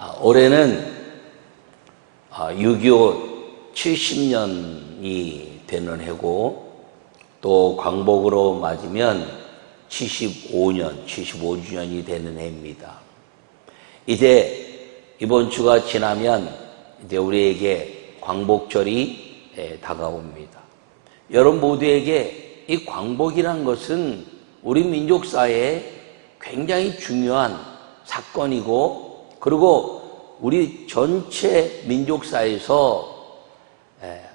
올해는 6.25 70년이 되는 해고, 또 광복으로 맞으면 75주년이 되는 해입니다. 이제 이번 주가 지나면 이제 우리에게 광복절이 다가옵니다. 여러분 모두에게 이 광복이란 것은 우리 민족사에 굉장히 중요한 사건이고, 그리고 우리 전체 민족사에서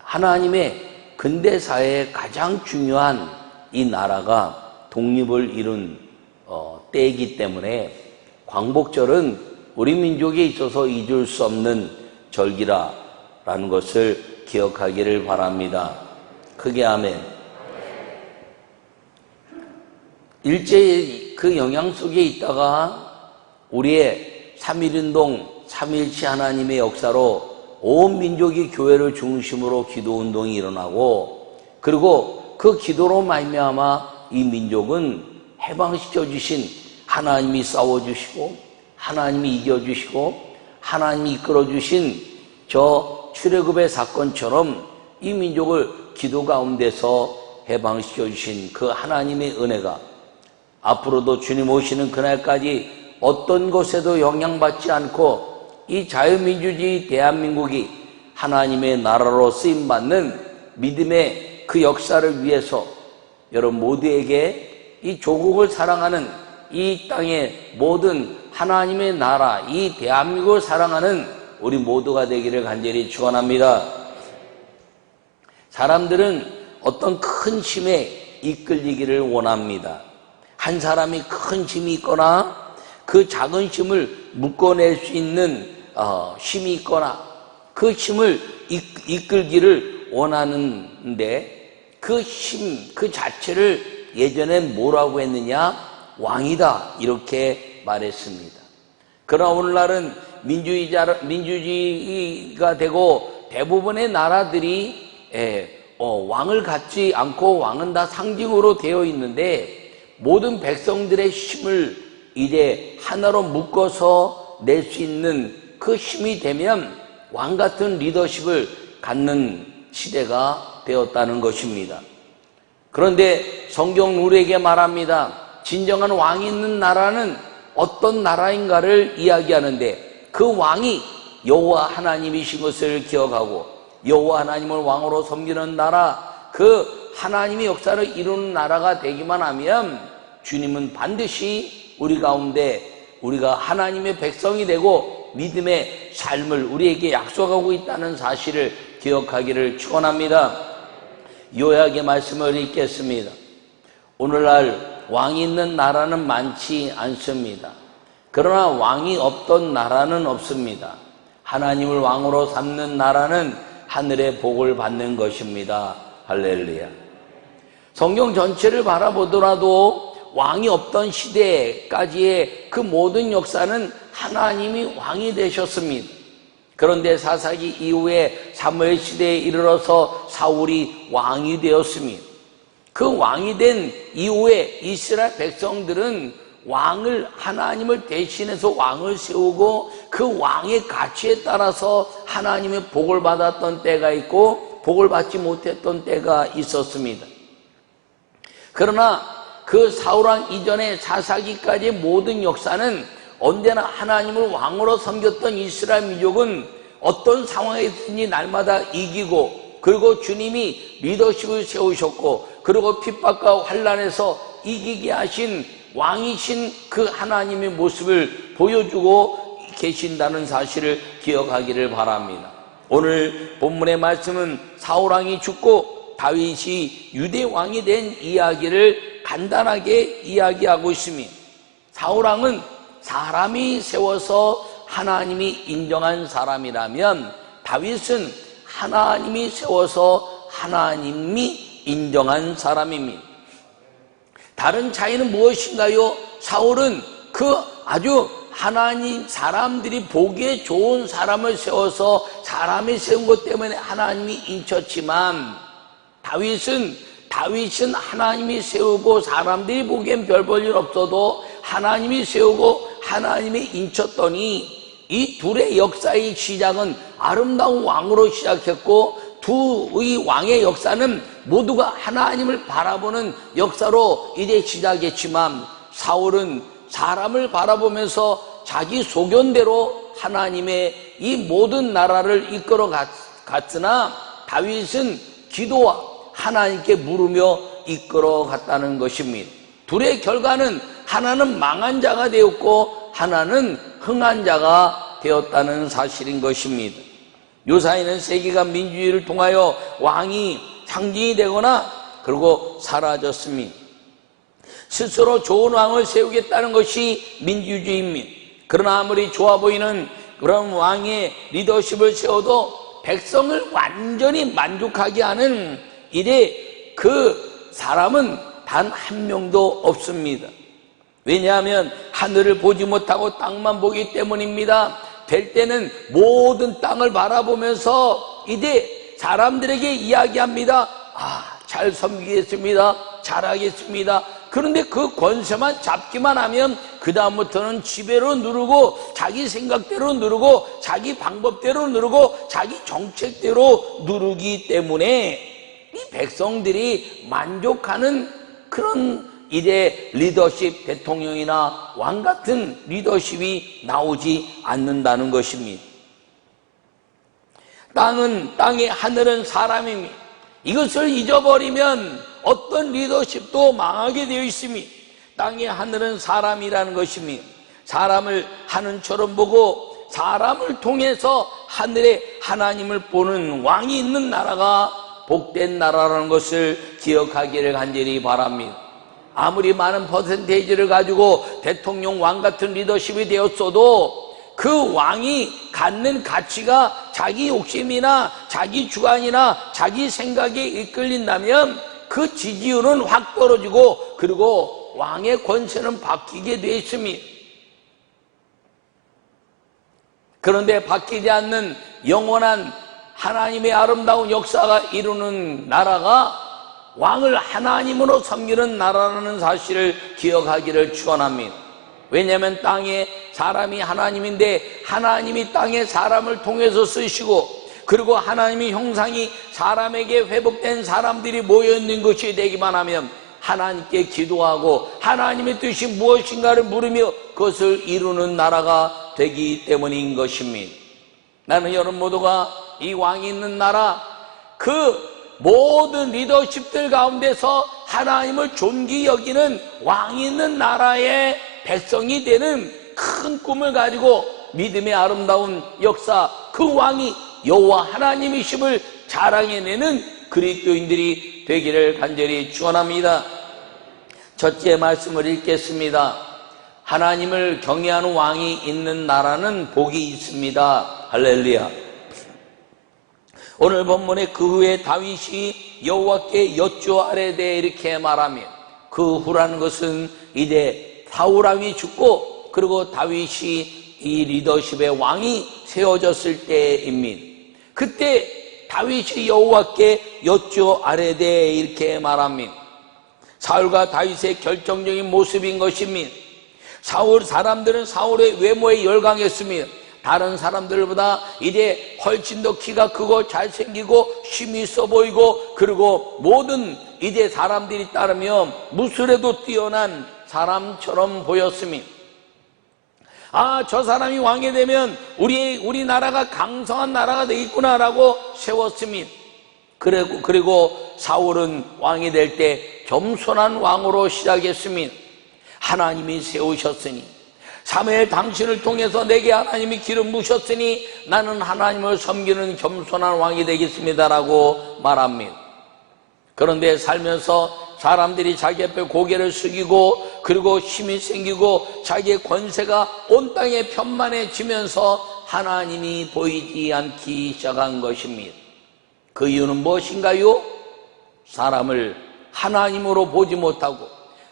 하나님의 근대사에 가장 중요한 이 나라가 독립을 이룬 때이기 때문에 광복절은 우리 민족에 있어서 잊을 수 없는 절기라는 것을 기억하기를 바랍니다. 크게 아멘. 일제의 그 영향 속에 있다가 우리의 3.1운동, 3.1치 하나님의 역사로 온 민족이 교회를 중심으로 기도운동이 일어나고, 그리고 그 기도로 말미암아 이 민족은 해방시켜 주신 하나님이 싸워주시고, 하나님이 이겨주시고, 하나님이 이끌어 주신 저 출애굽의 사건처럼 이 민족을 기도 가운데서 해방시켜 주신 그 하나님의 은혜가 앞으로도 주님 오시는 그날까지 어떤 것에도 영향받지 않고 이 자유민주주의 대한민국이 하나님의 나라로 쓰임받는 믿음의 그 역사를 위해서 여러분 모두에게 이 조국을 사랑하는 이 땅의 모든 하나님의 나라, 이 대한민국을 사랑하는 우리 모두가 되기를 간절히 축원합니다. 사람들은 어떤 큰 힘에 이끌리기를 원합니다. 한 사람이 큰 힘이 있거나 그 작은 힘을 묶어낼 수 있는 힘이 있거나 그 힘을 이끌기를 원하는데, 그 힘, 그 자체를 예전엔 뭐라고 했느냐? 왕이다, 이렇게 말했습니다. 그러나 오늘날은 민주주의가 되고 대부분의 나라들이 왕을 갖지 않고 왕은 다 상징으로 되어 있는데, 모든 백성들의 힘을 이제 하나로 묶어서 낼 수 있는 그 힘이 되면 왕 같은 리더십을 갖는 시대가 되었다는 것입니다. 그런데 성경 우리에게 말합니다. 진정한 왕이 있는 나라는 어떤 나라인가를 이야기하는데, 그 왕이 여호와 하나님이신 것을 기억하고 여호와 하나님을 왕으로 섬기는 나라, 그 하나님의 역사를 이루는 나라가 되기만 하면 주님은 반드시 우리 가운데 우리가 하나님의 백성이 되고 믿음의 삶을 우리에게 약속하고 있다는 사실을 기억하기를 축원합니다. 요약의 말씀을 읽겠습니다. 오늘날 왕이 있는 나라는 많지 않습니다. 그러나 왕이 없던 나라는 없습니다. 하나님을 왕으로 삼는 나라는 하늘의 복을 받는 것입니다. 할렐루야. 성경 전체를 바라보더라도 왕이 없던 시대까지의 그 모든 역사는 하나님이 왕이 되셨습니다. 그런데 사사기 이후에 사무엘 시대에 이르러서 사울이 왕이 되었습니다. 그 왕이 된 이후에 이스라엘 백성들은 왕을, 하나님을 대신해서 왕을 세우고 그 왕의 가치에 따라서 하나님의 복을 받았던 때가 있고 복을 받지 못했던 때가 있었습니다. 그러나 그 사울왕 이전의 사사기까지의 모든 역사는 언제나 하나님을 왕으로 섬겼던 이스라엘 민족은 어떤 상황에 있든지 날마다 이기고, 그리고 주님이 리더십을 세우셨고, 그리고 핍박과 환난에서 이기게 하신 왕이신 그 하나님의 모습을 보여주고 계신다는 사실을 기억하기를 바랍니다. 오늘 본문의 말씀은 사울왕이 죽고 다윗이 유대 왕이 된 이야기를 간단하게 이야기하고 있습니다. 사울왕은 사람이 세워서 하나님이 인정한 사람이라면, 다윗은 하나님이 세워서 하나님이 인정한 사람입니다. 다른 차이는 무엇인가요? 사울은 그 아주 하나님, 사람들이 보기에 좋은 사람을 세워서 사람이 세운 것 때문에 하나님이 인쳤지만, 다윗은 하나님이 세우고 사람들이 보기엔 별 볼 일 없어도 하나님이 세우고 하나님이 인쳤더니 이 둘의 역사의 시작은 아름다운 왕으로 시작했고, 두의 왕의 역사는 모두가 하나님을 바라보는 역사로 이제 시작했지만, 사울은 사람을 바라보면서 자기 소견대로 하나님의 이 모든 나라를 이끌어 갔으나, 다윗은 기도와 하나님께 물으며 이끌어 갔다는 것입니다. 둘의 결과는 하나는 망한 자가 되었고 하나는 흥한 자가 되었다는 사실인 것입니다. 요사이는 세계가 민주주의를 통하여 왕이 상징이 되거나 그리고 사라졌습니다. 스스로 좋은 왕을 세우겠다는 것이 민주주의입니다. 그러나 아무리 좋아 보이는 그런 왕의 리더십을 세워도 백성을 완전히 만족하게 하는 일에 그 사람은 단 한 명도 없습니다. 왜냐하면 하늘을 보지 못하고 땅만 보기 때문입니다. 될 때는 모든 땅을 바라보면서 이제 사람들에게 이야기합니다. 잘 섬기겠습니다. 잘하겠습니다. 그런데 그 권세만 잡기만 하면 그 다음부터는 지배로 누르고 자기 생각대로 누르고 자기 방법대로 누르고 자기 정책대로 누르기 때문에 이 백성들이 만족하는 그런 이제 리더십, 대통령이나 왕 같은 리더십이 나오지 않는다는 것입니다. 땅은 땅의 하늘은 사람입니다. 이것을 잊어버리면 어떤 리더십도 망하게 되어 있습니다. 땅의 하늘은 사람이라는 것입니다. 사람을 하늘처럼 보고 사람을 통해서 하늘에 하나님을 보는 왕이 있는 나라가 복된 나라라는 것을 기억하기를 간절히 바랍니다. 아무리 많은 퍼센테이지를 가지고 대통령 왕 같은 리더십이 되었어도 그 왕이 갖는 가치가 자기 욕심이나 자기 주관이나 자기 생각에 이끌린다면 그 지지율은 확 떨어지고 그리고 왕의 권세는 바뀌게 되어 있습니다. 그런데 바뀌지 않는 영원한 하나님의 아름다운 역사가 이루는 나라가 왕을 하나님으로 섬기는 나라라는 사실을 기억하기를 축원합니다. 왜냐하면 땅에 사람이 하나님인데 하나님이 땅에 사람을 통해서 쓰시고 그리고 하나님의 형상이 사람에게 회복된 사람들이 모여있는 것이 되기만 하면 하나님께 기도하고 하나님의 뜻이 무엇인가를 물으며 그것을 이루는 나라가 되기 때문인 것입니다. 나는 여러분 모두가 이 왕이 있는 나라, 그 모든 리더십들 가운데서 하나님을 존귀 여기는 왕이 있는 나라의 백성이 되는 큰 꿈을 가지고 믿음의 아름다운 역사, 그 왕이 여호와 하나님이심을 자랑해내는 그리스도인들이 되기를 간절히 축원합니다. 첫째 말씀을 읽겠습니다. 하나님을 경외하는 왕이 있는 나라는 복이 있습니다. 할렐루야. 오늘 본문에 그 후에 다윗이 여호와께 여쭈아뢰되 이렇게 말하며, 그 후라는 것은 이제 사울 왕이 죽고 그리고 다윗이 이 리더십의 왕이 세워졌을 때입니다. 그때 다윗이 여호와께 여쭈아뢰되 이렇게 말합니다. 사울과 다윗의 결정적인 모습인 것입니다. 사람들은 사울의 외모에 열광했습니다. 다른 사람들보다 이제 훨씬 더 키가 크고 잘생기고 힘이 있어 보이고 그리고 모든 이제 사람들이 따르면 무술에도 뛰어난 사람처럼 보였습니다. 저 사람이 왕이 되면 우리 나라가 강성한 나라가 되겠구나라고 세웠습니다. 그리고 사울은 왕이 될 때 겸손한 왕으로 시작했습니다. 하나님이 세우셨으니, 사무엘 당신을 통해서 내게 하나님이 기름 부으셨으니 나는 하나님을 섬기는 겸손한 왕이 되겠습니다라고 말합니다. 그런데 살면서 사람들이 자기 앞에 고개를 숙이고 그리고 힘이 생기고 자기의 권세가 온 땅에 편만해지면서 하나님이 보이지 않기 시작한 것입니다. 그 이유는 무엇인가요? 사람을 하나님으로 보지 못하고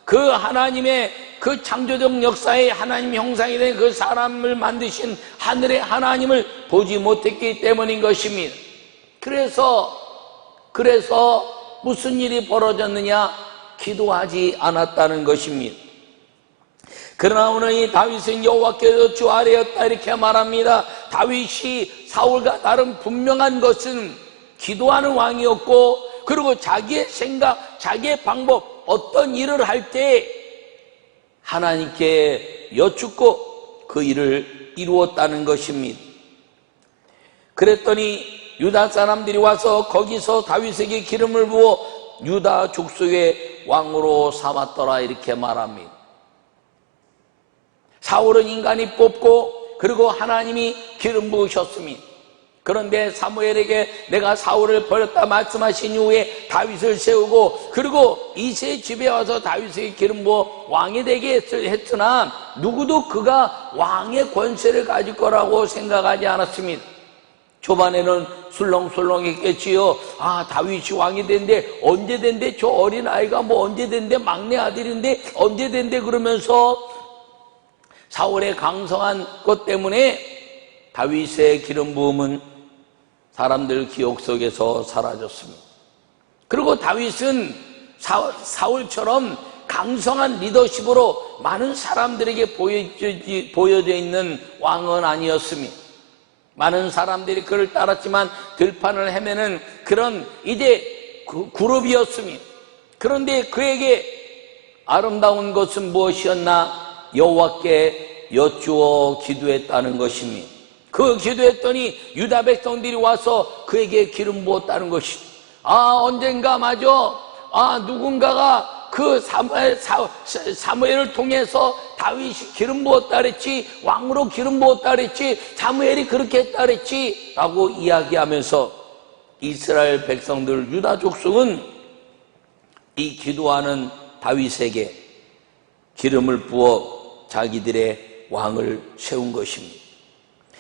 그 하나님의 그 창조적 역사의 하나님 형상이 된 그 사람을 만드신 하늘의 하나님을 보지 못했기 때문인 것입니다. 그래서 무슨 일이 벌어졌느냐? 기도하지 않았다는 것입니다. 그러나 오늘 이 다윗은 여호와께서 주 아래였다 이렇게 말합니다. 다윗이 사울과 다른 분명한 것은 기도하는 왕이었고, 그리고 자기의 생각, 자기의 방법, 어떤 일을 할 때 하나님께 여쭙고 그 일을 이루었다는 것입니다. 그랬더니 유다 사람들이 와서 거기서 다윗에게 기름을 부어 유다 족속의 왕으로 삼았더라 이렇게 말합니다. 사울은 인간이 뽑고 그리고 하나님이 기름 부으셨습니다. 그런데 사무엘에게 내가 사울을 버렸다 말씀하신 이후에 다윗을 세우고, 그리고 이새의 집에 와서 다윗에게 기름 부어 왕이 되게 했으나 누구도 그가 왕의 권세를 가질 거라고 생각하지 않았습니다. 초반에는 술렁술렁했겠지요. 아, 다윗이 왕이 된대, 언제 된대, 저 어린아이가 뭐 언제 된대, 막내 아들인데 언제 된대, 그러면서 사울의 강성한 것 때문에 다윗의 기름 부음은 사람들 기억 속에서 사라졌습니다. 그리고 다윗은 사울처럼 강성한 리더십으로 많은 사람들에게 보여져 있는 왕은 아니었습니다. 많은 사람들이 그를 따랐지만 들판을 헤매는 그런 이제 그룹이었습니다. 그런데 그에게 아름다운 것은 무엇이었나? 여호와께 여쭈어 기도했다는 것입니다. 그 기도했더니 유다 백성들이 와서 그에게 기름 부었다는 것입니다. 아, 언젠가 마저 누군가가 그 사무엘을 통해서 다윗이 기름 부었다 그랬지, 왕으로 기름 부었다 그랬지, 사무엘이 그렇게 했다 그랬지 라고 이야기하면서 이스라엘 백성들, 유다 족속은 이 기도하는 다윗에게 기름을 부어 자기들의 왕을 세운 것입니다.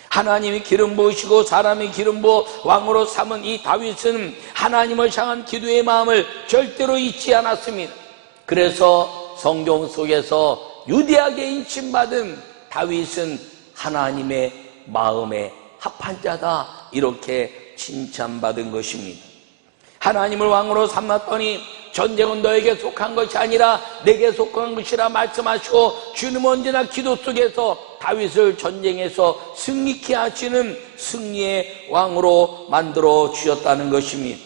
하나님이 기름 부으시고 사람이 기름 부어 왕으로 삼은 이 다윗은 하나님을 향한 기도의 마음을 절대로 잊지 않았습니다. 그래서 성경 속에서 유대하게 인침받은 다윗은 하나님의 마음에 합한 자다 이렇게 칭찬받은 것입니다. 하나님을 왕으로 삼았더니 전쟁은 너에게 속한 것이 아니라 내게 속한 것이라 말씀하시고, 주는 언제나 기도 속에서 다윗을 전쟁에서 승리케 하시는 승리의 왕으로 만들어 주셨다는 것입니다.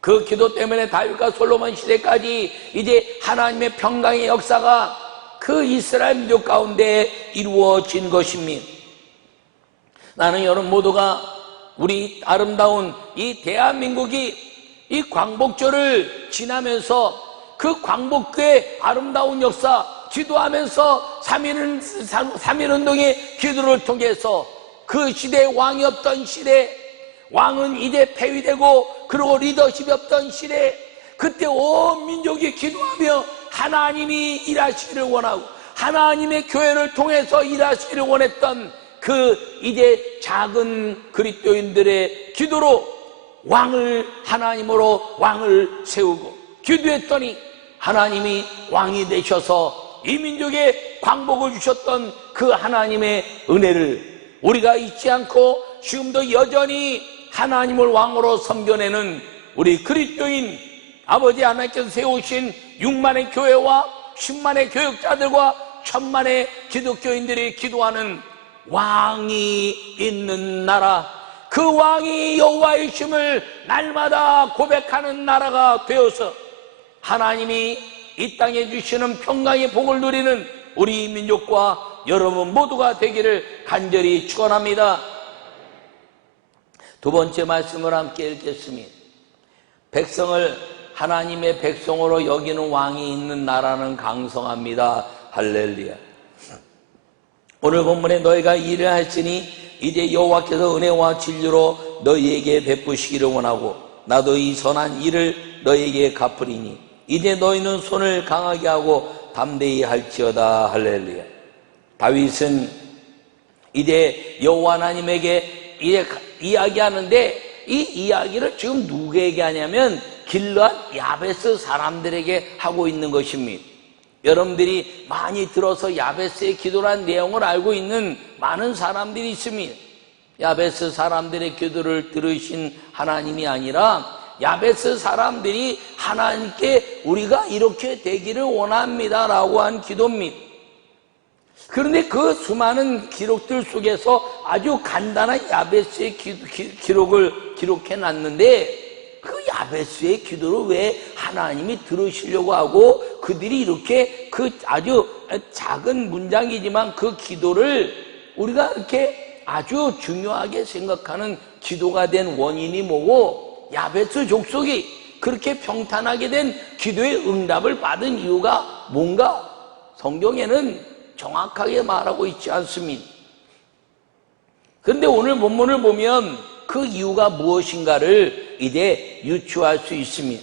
그 기도 때문에 다윗과 솔로몬 시대까지 이제 하나님의 평강의 역사가 그 이스라엘 민족 가운데 이루어진 것입니다. 나는 여러분 모두가 우리 아름다운 이 대한민국이 이 광복절을 지나면서 그 광복교의 아름다운 역사 기도하면서 3.1운동의 기도를 통해서 그 시대에 왕이 없던 시대, 왕은 이제 폐위되고 그리고 리더십이 없던 시대, 그때 온 민족이 기도하며 하나님이 일하시기를 원하고 하나님의 교회를 통해서 일하시기를 원했던 그 이제 작은 그리스도인들의 기도로 왕을 하나님으로 왕을 세우고 기도했더니 하나님이 왕이 되셔서 이 민족에 광복을 주셨던 그 하나님의 은혜를 우리가 잊지 않고 지금도 여전히 하나님을 왕으로 섬겨내는 우리 그리스도인 아버지 하나님께서 세우신 6만의 교회와 10만의 교육자들과 1000만의 기독교인들이 기도하는 왕이 있는 나라, 그 왕이 여호와의 심을 날마다 고백하는 나라가 되어서 하나님이 이 땅에 주시는 평강의 복을 누리는 우리 민족과 여러분 모두가 되기를 간절히 축원합니다. 두 번째 말씀을 함께 읽겠습니다. 백성을 하나님의 백성으로 여기는 왕이 있는 나라는 강성합니다. 할렐루야. 오늘 본문에 너희가 일을 했으니 이제 여호와께서 은혜와 진리로 너희에게 베푸시기를 원하고 나도 이 선한 일을 너희에게 갚으리니 이제 너희는 손을 강하게 하고 담대히 할지어다. 할렐루야. 다윗은 이제 여호와 하나님에게 이제 이야기하는데 이 이야기를 지금 누구에게 하냐면 길르앗 야베스 사람들에게 하고 있는 것입니다. 여러분들이 많이 들어서 야베스의 기도란 내용을 알고 있는 많은 사람들이 있습니다. 야베스 사람들의 기도를 들으신 하나님이 아니라 야베스 사람들이 하나님께 우리가 이렇게 되기를 원합니다 라고 한 기도입니다. 그런데 그 수많은 기록들 속에서 아주 간단한 야베스의 기록을 기록해 놨는데, 그 야베스의 기도를 왜 하나님이 들으시려고 하고 그들이 이렇게 그 아주 작은 문장이지만 그 기도를 우리가 이렇게 아주 중요하게 생각하는 기도가 된 원인이 뭐고, 야베스 족속이 그렇게 평탄하게 된 기도의 응답을 받은 이유가 뭔가 성경에는 정확하게 말하고 있지 않습니다. 그런데 오늘 본문을 보면 그 이유가 무엇인가를 이제 유추할 수 있습니다.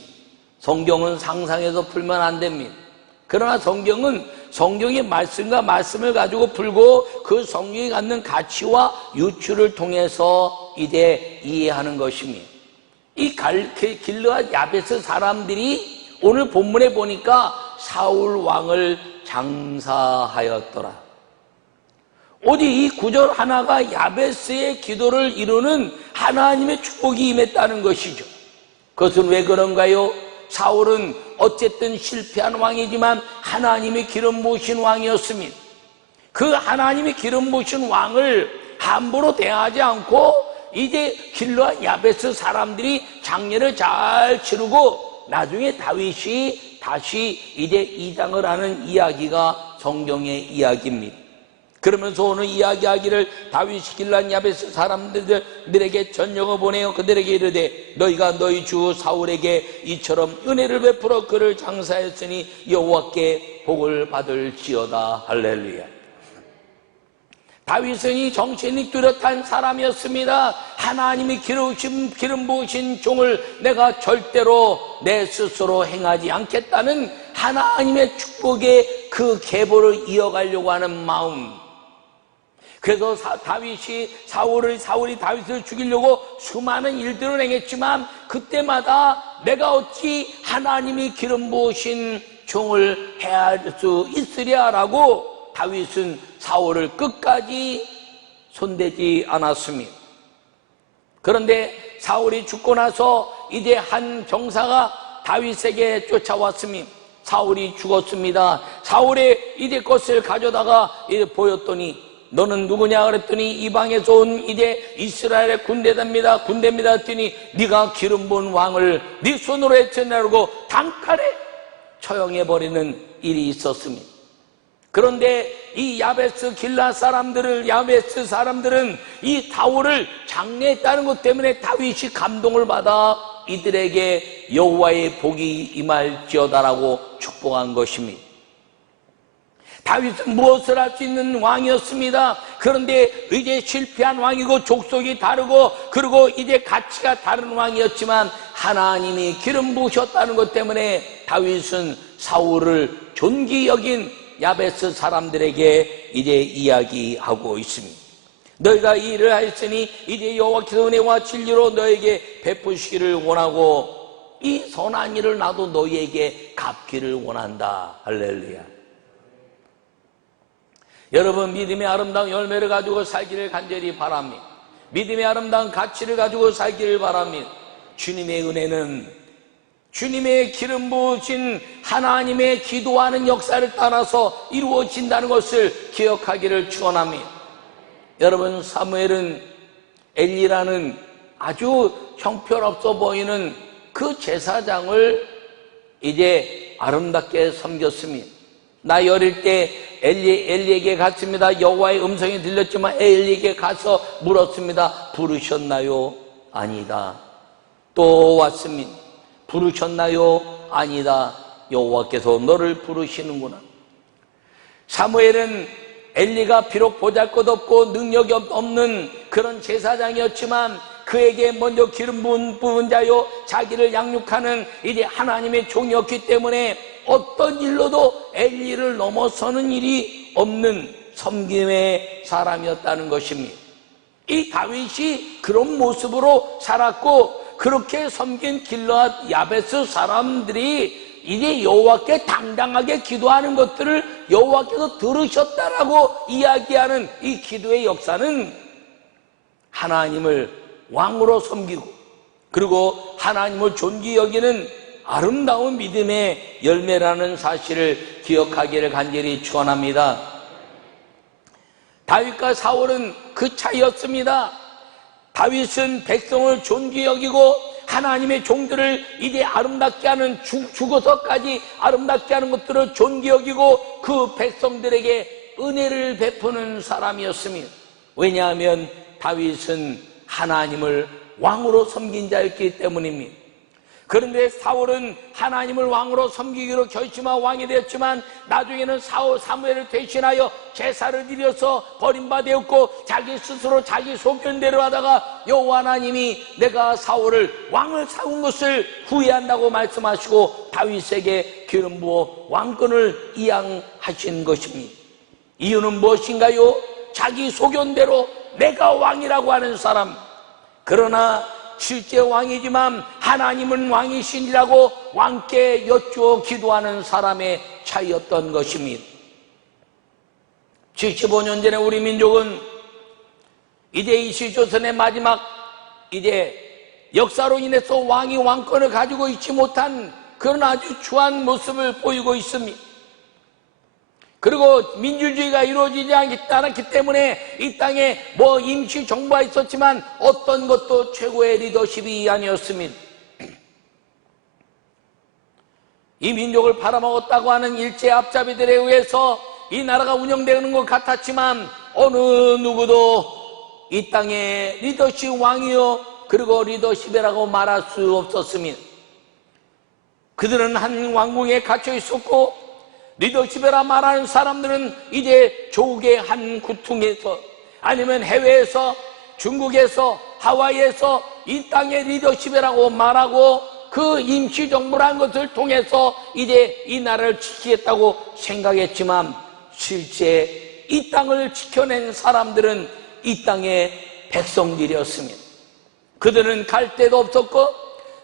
성경은 상상해서 풀면 안 됩니다. 그러나 성경은 성경의 말씀과 말씀을 가지고 풀고 그 성경이 갖는 가치와 유추를 통해서 이제 이해하는 것입니다. 이 길르앗 야베스 사람들이 오늘 본문에 보니까 사울 왕을 장사하였더라. 오직 이 구절 하나가 야베스의 기도를 이루는 하나님의 축복이 임했다는 것이죠. 그것은 왜 그런가요? 사울은 어쨌든 실패한 왕이지만 하나님이 기름 부으신 왕이었습니다. 그 하나님이 기름 부으신 왕을 함부로 대하지 않고 이제 길르앗 야베스 사람들이 장례를 잘 치르고 나중에 다윗이 다시 이제 이장을 하는 이야기가 성경의 이야기입니다. 그러면서 오늘 이야기하기를 다윗이 길르앗 야베스 사람들에게 전령을 보내어 그들에게 이르되 너희가 너희 주 사울에게 이처럼 은혜를 베풀어 그를 장사했으니 여호와께 복을 받을지어다. 할렐루야. 다윗은 이 정신이 뚜렷한 사람이었습니다. 하나님이 기름 부으신 종을 내가 절대로 내 스스로 행하지 않겠다는 하나님의 축복의 그 계보를 이어가려고 하는 마음. 그래서 사울이 다윗을 죽이려고 수많은 일들을 행했지만 그때마다 내가 어찌 하나님이 기름 부으신 종을 해할 수 있으랴라고 다윗은 사울을 끝까지 손대지 않았습니다. 그런데 사울이 죽고 나서 이제 한 병사가 다윗에게 쫓아왔습니다. 사울이 죽었습니다. 사울의 이제 것을 가져다가 보였더니 너는 누구냐 그랬더니 이방에서 온 이제 이스라엘의 군대입니다 했더니 네가 기름 부은 왕을 네 손으로 해쳐내라고 단칼에 처형해버리는 일이 있었습니다. 그런데 이 야베스 사람들은 이 다윗을 장례했다는 것 때문에 다윗이 감동을 받아 이들에게 여호와의 복이 임할지어다라고 축복한 것입니다. 다윗은 무엇을 할 수 있는 왕이었습니다. 그런데 이제 실패한 왕이고 족속이 다르고 그리고 이제 가치가 다른 왕이었지만 하나님이 기름 부으셨다는 것 때문에 다윗은 사울을 존귀 여긴 야베스 사람들에게 이제 이야기하고 있습니다. 너희가 이 일을 하였으니 이제 여호와께서 은혜와 진리로 너에게 베푸시기를 원하고 이 선한 일을 나도 너희에게 갚기를 원한다. 할렐루야. 여러분, 믿음의 아름다운 열매를 가지고 살기를 간절히 바랍니다. 믿음의 아름다운 가치를 가지고 살기를 바랍니다. 주님의 은혜는 주님의 기름 부으신 하나님의 기도하는 역사를 따라서 이루어진다는 것을 기억하기를 축원합니다. 여러분, 사무엘은 엘리라는 아주 형편없어 보이는 그 제사장을 이제 아름답게 섬겼습니다. 나이 어릴 때 엘리에게 갔습니다. 여호와의 음성이 들렸지만 엘리에게 가서 물었습니다. 부르셨나요? 아니다. 또 왔습니다. 부르셨나요? 아니다. 여호와께서 너를 부르시는구나. 사무엘은 엘리가 비록 보잘것없고 능력이 없는 그런 제사장이었지만 그에게 먼저 기름 부은 자요 자기를 양육하는 이제 하나님의 종이었기 때문에 어떤 일로도 엘리를 넘어서는 일이 없는 섬김의 사람이었다는 것입니다. 이 다윗이 그런 모습으로 살았고 그렇게 섬긴 길르앗 야베스 사람들이 이제 여호와께 당당하게 기도하는 것들을 여호와께서 들으셨다라고 이야기하는 이 기도의 역사는 하나님을 왕으로 섬기고 그리고 하나님을 존귀 여기는 아름다운 믿음의 열매라는 사실을 기억하기를 간절히 축원합니다. 다윗과 사울은 그 차이였습니다. 다윗은 백성을 존귀 여기고 하나님의 종들을 이제 아름답게 하는 죽어서까지 아름답게 하는 것들을 존귀 여기고 그 백성들에게 은혜를 베푸는 사람이었습니다. 왜냐하면 다윗은 하나님을 왕으로 섬긴 자였기 때문입니다. 그런데 사울은 하나님을 왕으로 섬기기로 결심한 왕이 되었지만 나중에는 사무엘을 대신하여 제사를 드려서 버림받았고 자기 스스로 자기 소견대로 하다가 여호와 하나님이 내가 사울을 왕을 세운 것을 후회한다고 말씀하시고 다윗에게 기름 부어 왕권을 이양하신 것입니다. 이유는 무엇인가요? 자기 소견대로 내가 왕이라고 하는 사람, 그러나 실제 왕이지만 하나님은 왕이시니라고 왕께 여쭈어 기도하는 사람의 차이였던 것입니다. 75년 전에 우리 민족은 이제 이시조선의 마지막 이제 역사로 인해서 왕이 왕권을 가지고 있지 못한 그런 아주 추한 모습을 보이고 있습니다. 그리고 민주주의가 이루어지지 않았기 때문에 이 땅에 뭐 임시 정부가 있었지만 어떤 것도 최고의 리더십이 아니었습니다. 이 민족을 팔아먹었다고 하는 일제 앞잡이들에 의해서 이 나라가 운영되는 것 같았지만 어느 누구도 이 땅에 리더십 왕이요 그리고 리더십이라고 말할 수 없었습니다. 그들은 한 왕궁에 갇혀 있었고 리더십이라 말하는 사람들은 이제 조국의 한 구퉁에서 아니면 해외에서 중국에서 하와이에서 이 땅의 리더십이라고 말하고 그 임시정부라는 것을 통해서 이제 이 나라를 지키겠다고 생각했지만 실제 이 땅을 지켜낸 사람들은 이 땅의 백성들이었습니다. 그들은 갈 데도 없었고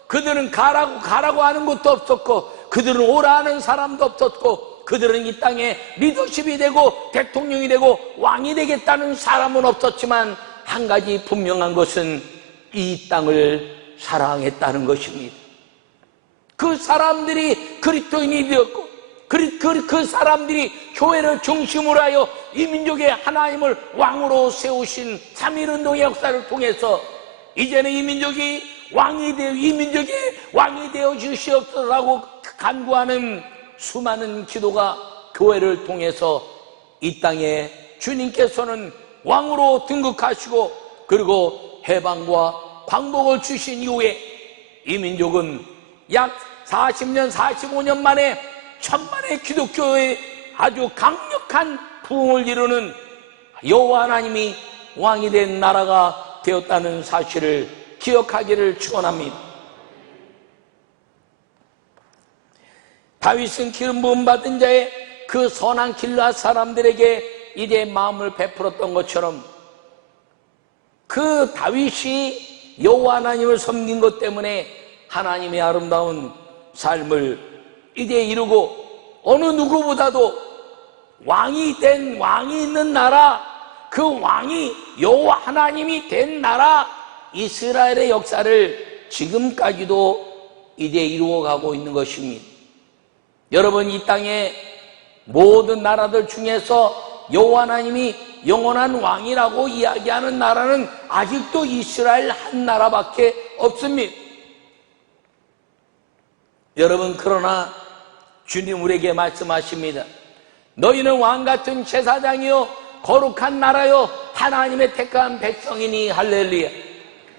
그들은 가라고 하는 것도 없었고 그들은 오라 하는 사람도 없었고 그들은 이 땅에 리더십이 되고 대통령이 되고 왕이 되겠다는 사람은 없었지만 한 가지 분명한 것은 이 땅을 사랑했다는 것입니다. 그 사람들이 그리스도인이 되었고 그 사람들이 교회를 중심으로 하여 이 민족의 하나님을 왕으로 세우신 3.1운동의 역사를 통해서 이제는 이 민족이 왕이 되어 주시옵소서라고 간구하는 수많은 기도가 교회를 통해서 이 땅에 주님께서는 왕으로 등극하시고 그리고 해방과 광복을 주신 이후에 이 민족은 약 40년, 45년 만에 천만의 기독교의 아주 강력한 부흥을 이루는 여호와 하나님이 왕이 된 나라가 되었다는 사실을 기억하기를 축원합니다. 다윗은 기름 부음 받은 자의 그 선한 길앗 사람들에게 이제 마음을 베풀었던 것처럼 그 다윗이 여호와 하나님을 섬긴 것 때문에 하나님의 아름다운 삶을 이제 이루고 어느 누구보다도 왕이 있는 나라, 그 왕이 여호와 하나님이 된 나라 이스라엘의 역사를 지금까지도 이제 이루어가고 있는 것입니다. 여러분, 이 땅의 모든 나라들 중에서 여호와 하나님이 영원한 왕이라고 이야기하는 나라는 아직도 이스라엘 한 나라밖에 없습니다. 여러분, 그러나 주님 우리에게 말씀하십니다. 너희는 왕같은 제사장이요 거룩한 나라요 하나님의 택한 백성이니 할렐루야.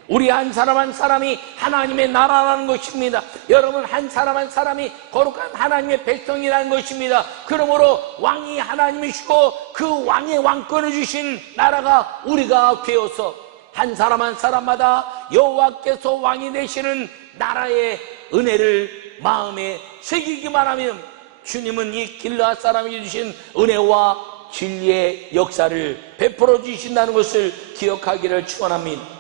우리 한 사람 한 사람이 하나님의 나라라는 것입니다. 여러분, 한 사람 한 사람이 거룩한 하나님의 백성이라는 것입니다. 그러므로 왕이 하나님이시고 그 왕의 왕권을 주신 나라가 우리가 되어서 한 사람 한 사람마다 여호와께서 왕이 되시는 나라의 은혜를 마음에 새기기만 하면 주님은 이 길르앗 사람이 주신 은혜와 진리의 역사를 베풀어 주신다는 것을 기억하기를 축원합니다.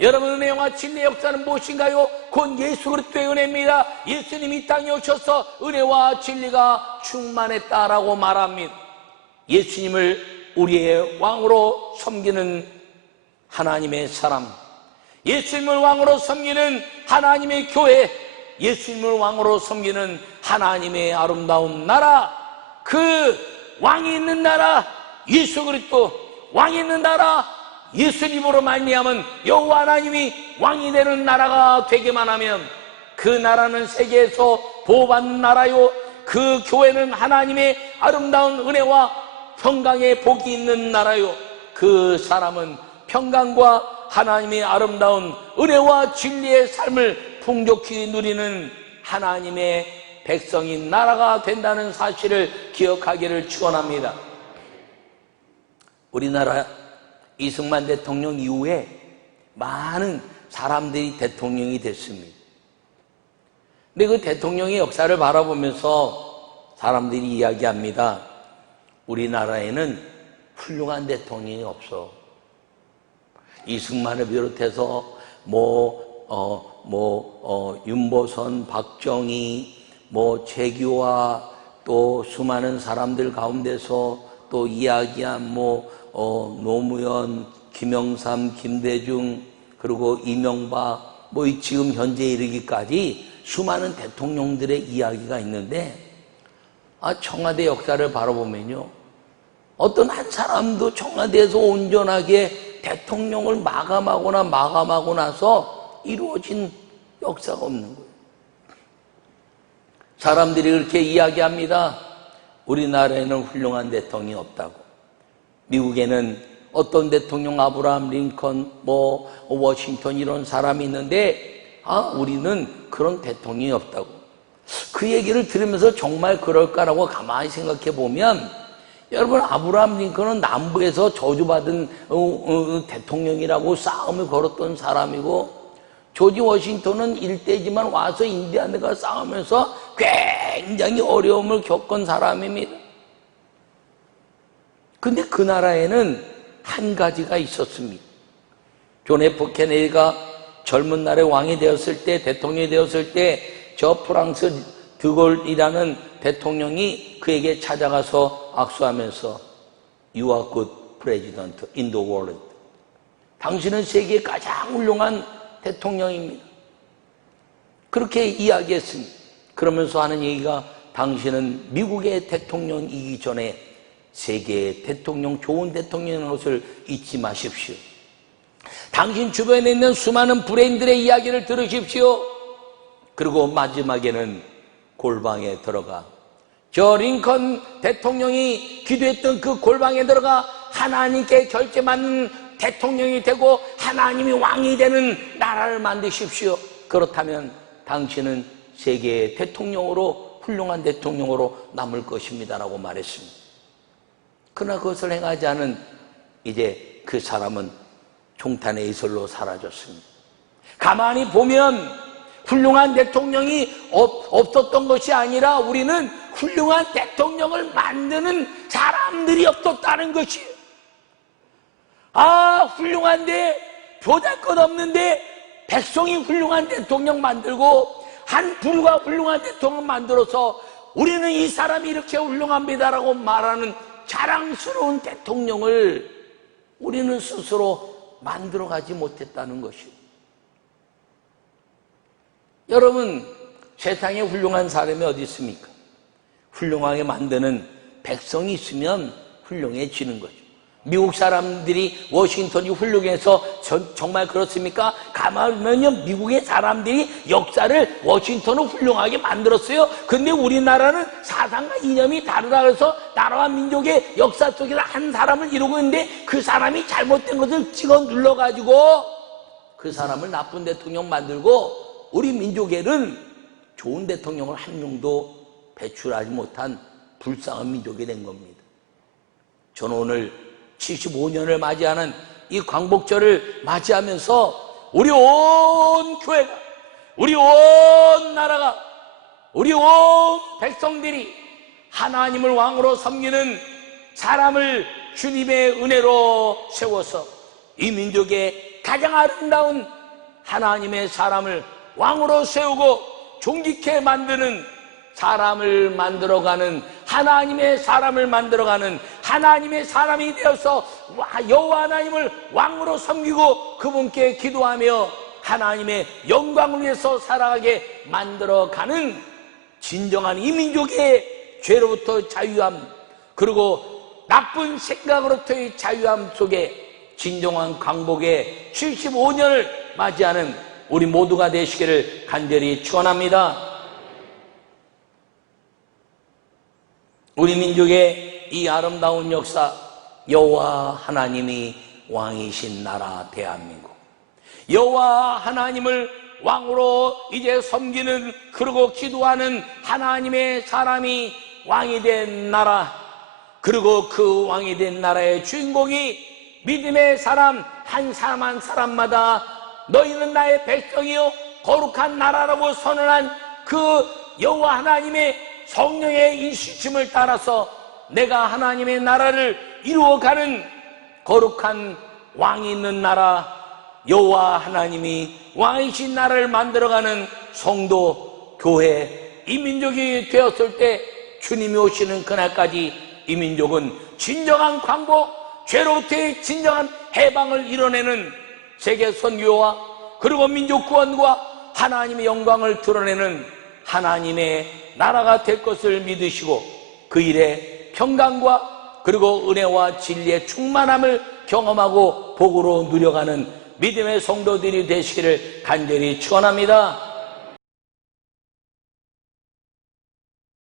여러분, 은혜와 진리의 역사는 무엇인가요? 곧 예수 그리스도의 은혜입니다. 예수님이 이 땅에 오셔서 은혜와 진리가 충만했다라고 말합니다. 예수님을 우리의 왕으로 섬기는 하나님의 사람, 예수님을 왕으로 섬기는 하나님의 교회, 예수님을 왕으로 섬기는 하나님의 아름다운 나라, 그 왕이 있는 나라 예수 그리스도, 왕이 있는 나라 예수님으로 말미암은 여호와 하나님이 왕이 되는 나라가 되기만 하면 그 나라는 세계에서 보호받는 나라요, 그 교회는 하나님의 아름다운 은혜와 평강의 복이 있는 나라요, 그 사람은 평강과 하나님의 아름다운 은혜와 진리의 삶을 풍족히 누리는 하나님의 백성인 나라가 된다는 사실을 기억하기를 축원합니다. 우리나라 이승만 대통령 이후에 많은 사람들이 대통령이 됐습니다. 근데 그 대통령의 역사를 바라보면서 사람들이 이야기합니다. 우리나라에는 훌륭한 대통령이 없어. 이승만을 비롯해서 윤보선, 박정희, 최규화, 또 수많은 사람들 가운데서 또 이야기한 노무현, 김영삼, 김대중, 그리고 이명박, 지금 현재 이르기까지 수많은 대통령들의 이야기가 있는데, 청와대 역사를 바라보면요, 어떤 한 사람도 청와대에서 온전하게 대통령을 마감하고 나서 이루어진 역사가 없는 거예요. 사람들이 그렇게 이야기합니다. 우리나라에는 훌륭한 대통령이 없다고. 미국에는 어떤 대통령, 아브라함 링컨, 워싱턴 이런 사람이 있는데 우리는 그런 대통령이 없다고. 그 얘기를 들으면서 정말 그럴까라고 가만히 생각해 보면, 여러분, 아브라함 링컨은 남부에서 저주받은 대통령이라고 싸움을 걸었던 사람이고, 조지 워싱턴은 일대지만 와서 인디안과 싸우면서 굉장히 어려움을 겪은 사람입니다. 근데 그 나라에는 한 가지가 있었습니다. 존 F 케네디가 젊은 날에 왕이 되었을 때, 대통령이 되었을 때, 저 프랑스 드골이라는 대통령이 그에게 찾아가서 악수하면서 You are good president in the world. 당신은 세계의 가장 훌륭한 대통령입니다. 그렇게 이야기했습니다. 그러면서 하는 얘기가, 당신은 미국의 대통령이기 전에 세계의 대통령, 좋은 대통령인 것을 잊지 마십시오. 당신 주변에 있는 수많은 브레인들의 이야기를 들으십시오. 그리고 마지막에는 골방에 들어가, 저 링컨 대통령이 기도했던 그 골방에 들어가 하나님께 결제받는 대통령이 되고 하나님이 왕이 되는 나라를 만드십시오. 그렇다면 당신은 세계의 대통령으로, 훌륭한 대통령으로 남을 것입니다라고 말했습니다. 그러나 그것을 행하지 않은 이제 그 사람은 총탄의 이슬로 사라졌습니다. 가만히 보면 훌륭한 대통령이 없었던 것이 아니라 우리는 훌륭한 대통령을 만드는 사람들이 없었다는 것이에요. 훌륭한데, 보잘것없는데 백성이 훌륭한 대통령 만들고 한 부류가 훌륭한 대통령 만들어서 우리는 이 사람이 이렇게 훌륭합니다라고 말하는 자랑스러운 대통령을 우리는 스스로 만들어가지 못했다는 것이에요. 여러분, 세상에 훌륭한 사람이 어디 있습니까? 훌륭하게 만드는 백성이 있으면 훌륭해지는 거죠. 미국 사람들이 워싱턴이 훌륭해서 정말 그렇습니까? 가만히 보면요, 미국의 사람들이 역사를 워싱턴을 훌륭하게 만들었어요. 근데 우리나라는 사상과 이념이 다르다 그래서 나라와 민족의 역사 속에서 한 사람을 이루고 있는데 그 사람이 잘못된 것을 찍어 눌러가지고 그 사람을 나쁜 대통령 만들고, 우리 민족에는 좋은 대통령을 한 명도 배출하지 못한 불쌍한 민족이 된 겁니다. 저는 오늘 75년을 맞이하는 이 광복절을 맞이하면서 우리 온 교회가, 우리 온 나라가, 우리 온 백성들이 하나님을 왕으로 섬기는 사람을 주님의 은혜로 세워서 이 민족의 가장 아름다운 하나님의 사람을 왕으로 세우고 존귀케 만드는 사람을 만들어가는, 하나님의 사람을 만들어가는 하나님의 사람이 되어서 여호와 하나님을 왕으로 섬기고 그분께 기도하며 하나님의 영광을 위해서 살아가게 만들어가는 진정한 이 민족의 죄로부터 자유함, 그리고 나쁜 생각으로부터의 자유함 속에 진정한 광복의 75년을 맞이하는 우리 모두가 되시기를 간절히 축원합니다. 우리 민족의 이 아름다운 역사, 여호와 하나님이 왕이신 나라 대한민국, 여호와 하나님을 왕으로 이제 섬기는, 그리고 기도하는 하나님의 사람이 왕이 된 나라, 그리고 그 왕이 된 나라의 주인공이 믿음의 사람 한 사람 한 사람마다 너희는 나의 백성이요 거룩한 나라라고 선언한 그 여호와 하나님의 성령의 인시심을 따라서 내가 하나님의 나라를 이루어가는 거룩한 왕이 있는 나라, 여호와 하나님이 왕이신 나라를 만들어가는 성도, 교회, 이 민족이 되었을 때 주님이 오시는 그날까지 이 민족은 진정한 광복, 죄로부터의 진정한 해방을 이뤄내는 세계 선교와 그리고 민족 구원과 하나님의 영광을 드러내는 하나님의 나라가 될 것을 믿으시고 그 일에 평강과 그리고 은혜와 진리의 충만함을 경험하고 복으로 누려가는 믿음의 성도들이 되시기를 간절히 축원합니다.